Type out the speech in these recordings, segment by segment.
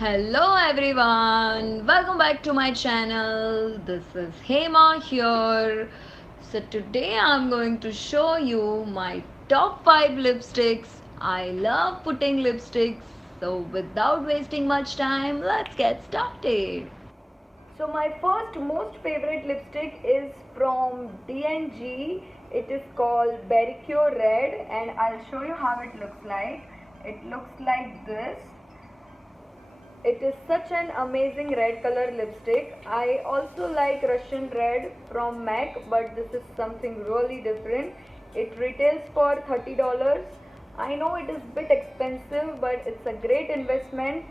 Hello everyone, welcome back to my channel. This is Hema here. So today I'm going to show you my top 5 lipsticks. I love putting lipsticks. So without wasting much time, let's get started. So my first most favorite lipstick is from D&G. It is called Berry Cure Red and I'll show you how it looks like. It looks like this. It is such an amazing red color lipstick. I also like Russian red from MAC, but this is something really different. It retails for $30. I know it is a bit expensive, but it's a great investment.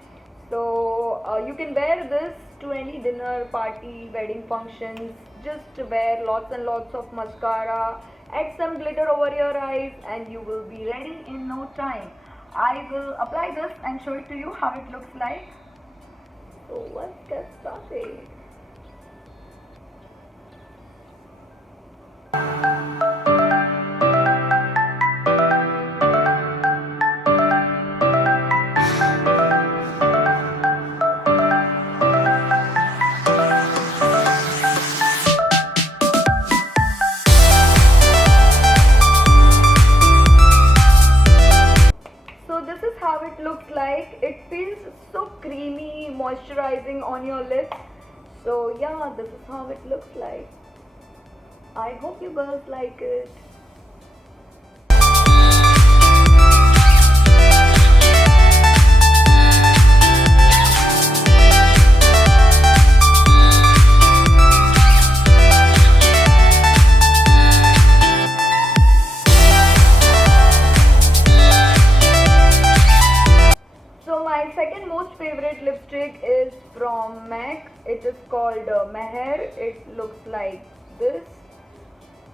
So you can wear this to any dinner party, wedding functions. Just wear lots and lots of mascara, add some glitter over your eyes, and you will be ready in no time. I will apply this and show it to you how it looks like. So let's get started. So this is how it looks like. It feels so creamy, moisturizing on your lips. So yeah, this is how it looks like. I hope you girls like it. So my second most favorite lipstick is from MAC. It is called Meher. It looks like this.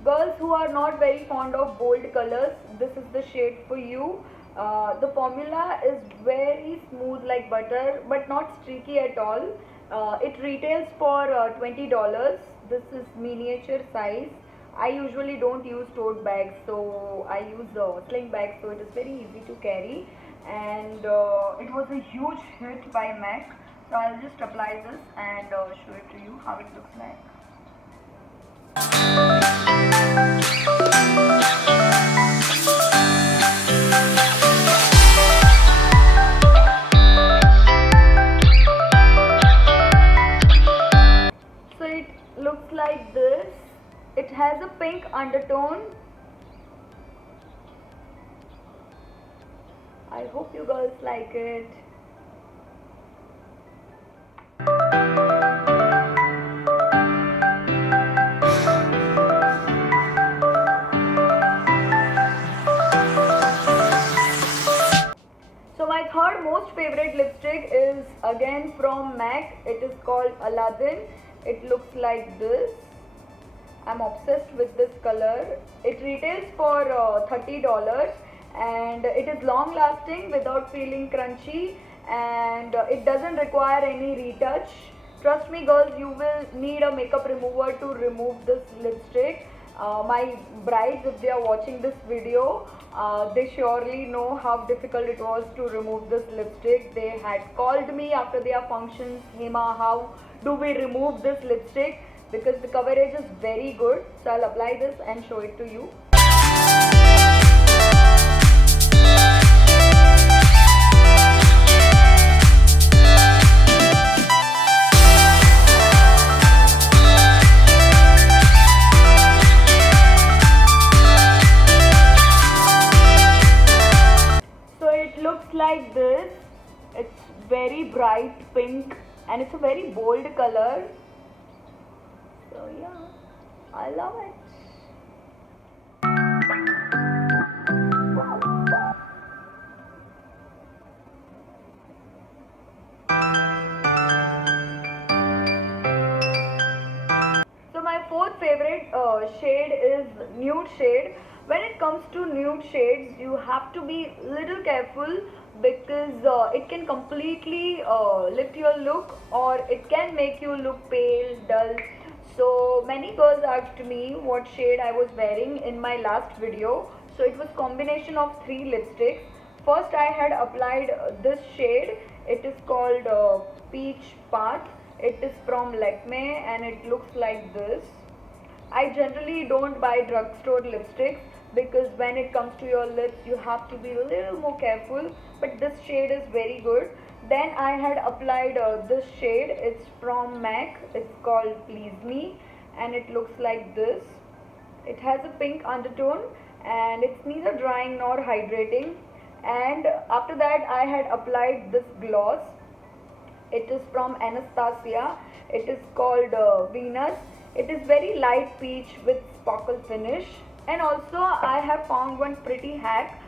Girls who are not very fond of bold colors, this is the shade for you. The formula is very smooth like butter, but not streaky at all. It retails for $20. This is miniature size. I usually don't use tote bags, so I use sling bags, so it is very easy to carry. And it was a huge hit by MAC. So I'll just apply this and show it to you how it looks like. So it looks like this. It has a pink undertone. I hope you girls like it. So my third most favorite lipstick is again from MAC. It is called Aladdin. It looks like this. I'm obsessed with this color. It retails for $30 and it is long lasting without feeling crunchy, and it doesn't require any retouch. Trust me girls, you will need a makeup remover to remove this lipstick. My brides, if they are watching this video, they surely know how difficult it was to remove this lipstick. They had called me after their functions, Hema, how do we remove this lipstick? Because the coverage is very good. So I'll apply this and show it to you. So it looks like this. It's very bright pink and it's a very bold color. So yeah, I love it. So my fourth favorite shade is nude shade. When it comes to nude shades, you have to be little careful because it can completely lift your look or it can make you look pale, dull. So many girls asked me what shade I was wearing in my last video. So it was combination of three lipsticks. First I had applied this shade It is called Peach Path. It is from Lakme and it looks like this. I generally don't buy drugstore lipsticks because when it comes to your lips you have to be a little more careful, but this shade is very good. Then I had applied this shade. It's from MAC. It's called Please Me and it looks like this. It has a pink undertone and it's neither drying nor hydrating. And after that I had applied this gloss. It is from Anastasia. It is called Venus. It is very light peach with sparkle finish. And also I have found one pretty hack.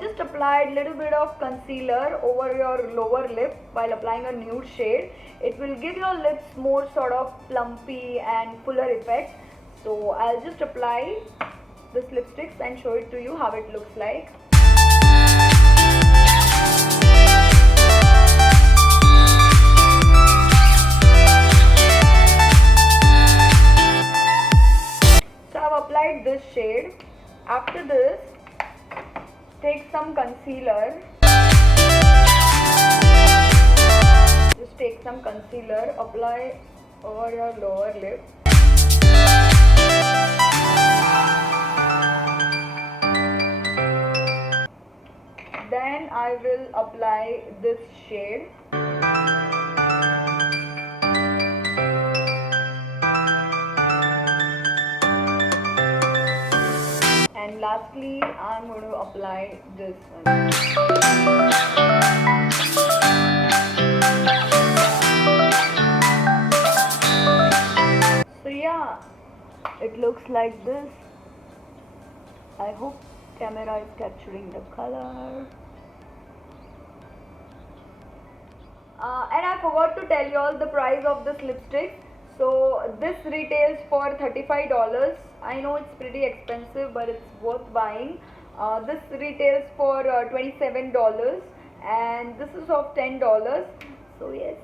Just apply a little bit of concealer over your lower lip while applying a nude shade. It will give your lips more sort of plumpy and fuller effect. So I'll just apply this lipsticks and show it to you how it looks like. So I've applied this shade. After this, take some concealer. Just take some concealer, apply over your lower lip. Then I will apply this shade. And lastly, I'm going to apply this one. So yeah, it looks like this. I hope camera is capturing the color. And I forgot to tell you all the price of this lipstick. So this retails for $35. I know it's pretty expensive, but it's worth buying. This retails for $27 and this is of $10. So yes.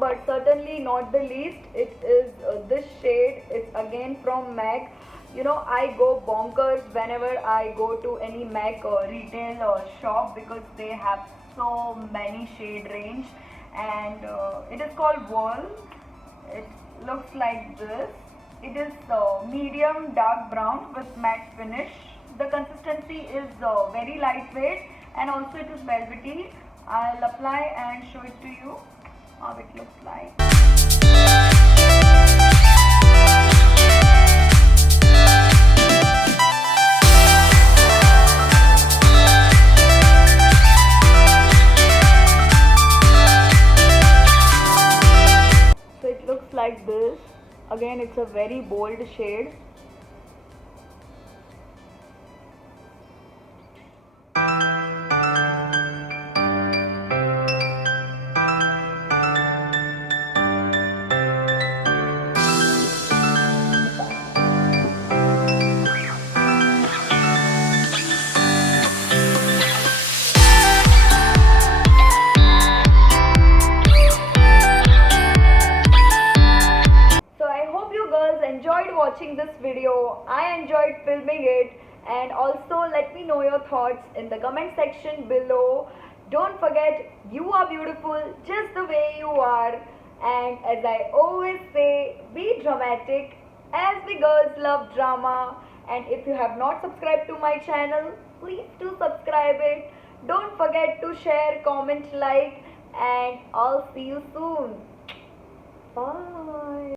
But certainly not the least, it is this shade. It's again from MAC. You know, I go bonkers whenever I go to any MAC retail shop because they have so many shade range. And it is called Whirl. It looks like this. It is medium dark brown with matte finish. The consistency is very lightweight and also it is velvety. I'll apply and show it to you how it looks like. So it looks like this. Again, it's a very bold shade. Enjoyed watching this video. I enjoyed filming it, and also let me know your thoughts in the comment section below. Don't forget, you are beautiful just the way you are, and as I always say, be dramatic as we girls love drama. And if you have not subscribed to my channel, please do subscribe it. Don't forget to share, comment, like, and I'll see you soon. Bye.